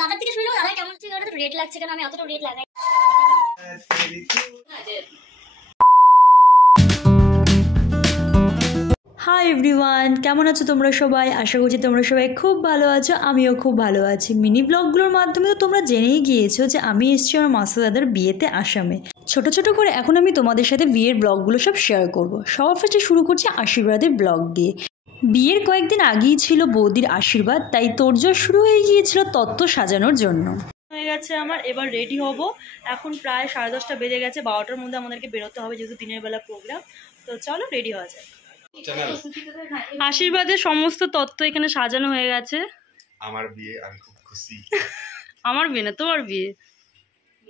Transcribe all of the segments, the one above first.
দাদার থেকে শুনলো দাদা কেমন রেট লাগছে কেন আমি অতটা রেট লাগাই। হাই এভরিওয়ান, কেমন আছো তোমরা সবাই? আশা করছি তোমরা সবাই খুব ভালো আছো, আমিও খুব ভালো আছি। মিনি ব্লগগুলোর মাধ্যমে তো তোমরা জেনেই গিয়েছো যে আমি এসেছি আমার মাসুদ দাদার বিয়েতে আসামে। ছোট ছোট করে এখন আমি তোমাদের সাথে বিয়ের ব্লগগুলো সব শেয়ার করব। সবার ফার্স্টে শুরু করছি আশীর্বাদের ব্লগ দিয়ে। বিয়ের কয়েকদিন আগেই ছিল বৌদির আশীর্বাদ, তাই তোড়জোড় শুরু হয়ে গিয়েছিল তত্ত্ব সাজানোর জন্য। হয়ে গেছে আমার, এবার রেডি হব। এখন প্রায় 10:30 বেজে গেছে, 12টার মধ্যে আমাদেরকে বেরোতে হবে যেহেতু দিনের বেলা প্রোগ্রাম। তো চলো রেডি হওয়া যায়। আশীর্বাদের সমস্ত তত্ত্ব এখানে সাজানো হয়ে গেছে। আমার বিয়ে, আমি খুব খুশি। আমার বিয়ে না, তোমার বিয়ে।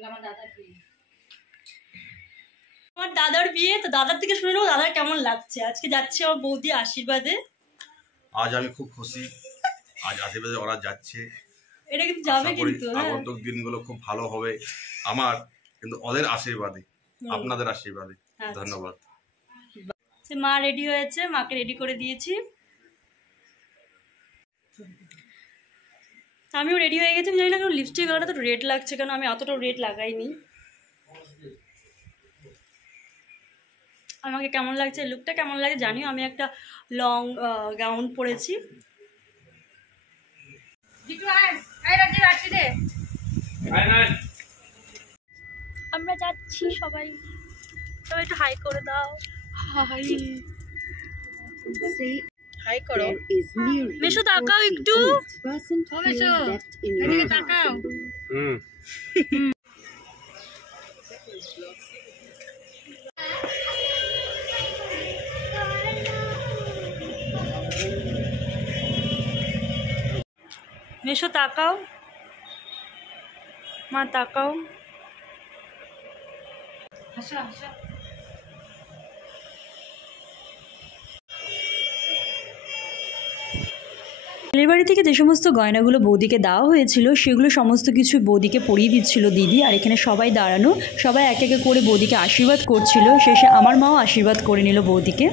আমার দাদার বিয়ে। তো দাদার থেকে শুনে নেবো দাদার কেমন লাগছে। আজকে যাচ্ছে আমার বৌদি আশীর্বাদে। আজ আমি খুব খুশি, আজ আশীর্বাদে ওরা যাচ্ছে। এটা কিন্তু যাবে কিন্তু আগন্তুক দিনগুলো খুব ভালো হবে আমার, কিন্তু ওদের আশীর্বাদে, আপনাদের আশীর্বাদে। ধন্যবাদ। মা রেডি হয়েছে, মাকে রেডি করে দিয়েছি। আমিও রেডি হয়ে গেছি। জানি না কেন লিপস্টিক কালারটা তো রেড লাগছে কেন, আমি অতটাও রেড লাগাইনি। আমাকে কেমন লাগছে, লুকটা কেমন লাগে জানিও। আমি একটা লং গাউন পরেছি। আমরা যাচ্ছি সবাই, সবাই একটু হাই করে দাও। হাই হাই করো। মেশো তাকাও একটু, মেশো এদিকে তাকাও। মেশো তাকাও, মা তাকাও। হাসা হাসা। ছেলের বাড়ি থেকে যে সমস্ত গয়নাগুলো বৌদিকে দেওয়া হয়েছিল সেগুলো সমস্ত কিছু বৌদিকে পরিয়ে দিচ্ছিল দিদি। আর এখানে সবাই দাঁড়ানো, সবাই এক একে করে বৌদিকে আশীর্বাদ করছিল। শেষে আমার মাও আশীর্বাদ করে নিল বৌদিকে।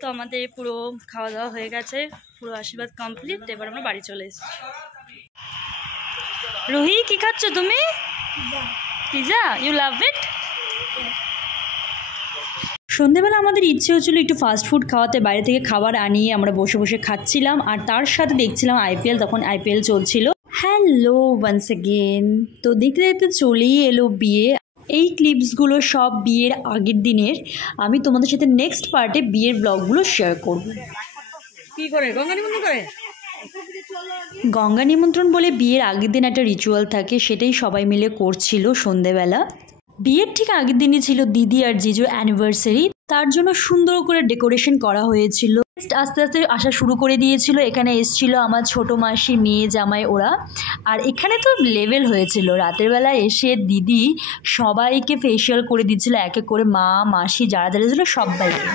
তো আমাদের পুরো খাওয়া দাওয়া হয়ে গেছে, পুরো আশীর্বাদ কমপ্লিট। এবার আমরা বাড়ি চলে এসেছি। রুহি কি খাচ্ছ তুমি? পিজা, ইউ লাভ ইট? সন্ধেবেলা আমাদের ইচ্ছে হচ্ছিলো একটু ফাস্ট ফুড খাওয়াতে, বাইরে থেকে খাবার আনিয়ে আমরা বসে বসে খাচ্ছিলাম আর তার সাথে দেখছিলাম আইপিএল। তখন আইপিএল চলছিল। Hello once again. তো দেখতে দেখতে চলেই এলো বিয়ে। এই ক্লিপসগুলো সব বিয়ের আগের দিনের। আমি তোমাদের সাথে নেক্সট পার্টে বিয়ের ব্লগগুলো শেয়ার করব। কি করে গঙ্গা নিমন্ত্রণ করে? গঙ্গা নিমন্ত্রণ বলে বিয়ের আগের দিন একটা রিচুয়াল থাকে, সেটাই সবাই মিলে করছিল সন্ধেবেলা। বিয়ের ঠিক আগের দিনই ছিল দিদি আর জিজুর অ্যানিভার্সারি, তার জন্য সুন্দর করে ডেকোরেশন করা হয়েছিল। আস্তে আস্তে আসা শুরু করে দিয়েছিল। এখানে এসছিল আমার ছোট মাসি, মেয়ে, জামাই ওরা। আর এখানে তো লেভেল হয়েছিল। রাতের বেলা এসে দিদি সবাইকে ফেসিয়াল করে দিচ্ছিল, এক এক করে মা, মাসি যারা যারা ছিল সবাইকে।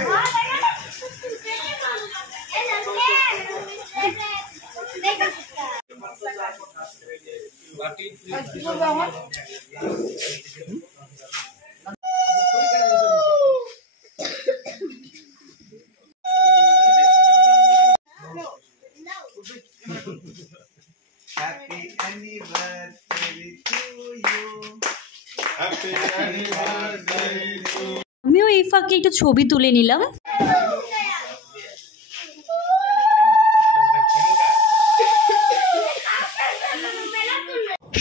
Happy anniversary to you. Happy anniversary to you. আমিও এই ফাঁকে একটু ছবি তুলে নিলাম।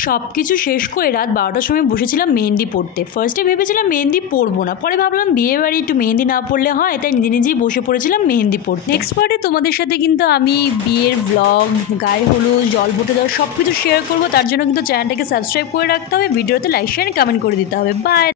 সব কিছু শেষ করে রাত 12টার সময় বসেছিলাম মেহেন্দি পড়তে। ফার্স্টে ভেবেছিলাম মেহেন্দি পরবো না, পরে ভাবলাম বিয়ে বাড়ি একটু মেহেন্দি না পড়লে হয়, তাই নিজে নিজেই বসে পড়েছিলাম মেহেন্দি পড়তে। নেক্সট পার্টে তোমাদের সাথে কিন্তু আমি বিয়ের ব্লগ, গায়ে হলুদ, জল ভোটে দেওয়া সব কিছু শেয়ার করবো। তার জন্য কিন্তু চ্যানেলটাকে সাবস্ক্রাইব করে রাখতে হবে, ভিডিওতে লাইক শেয়ার কমেন্ট করে দিতে হবে। বাই।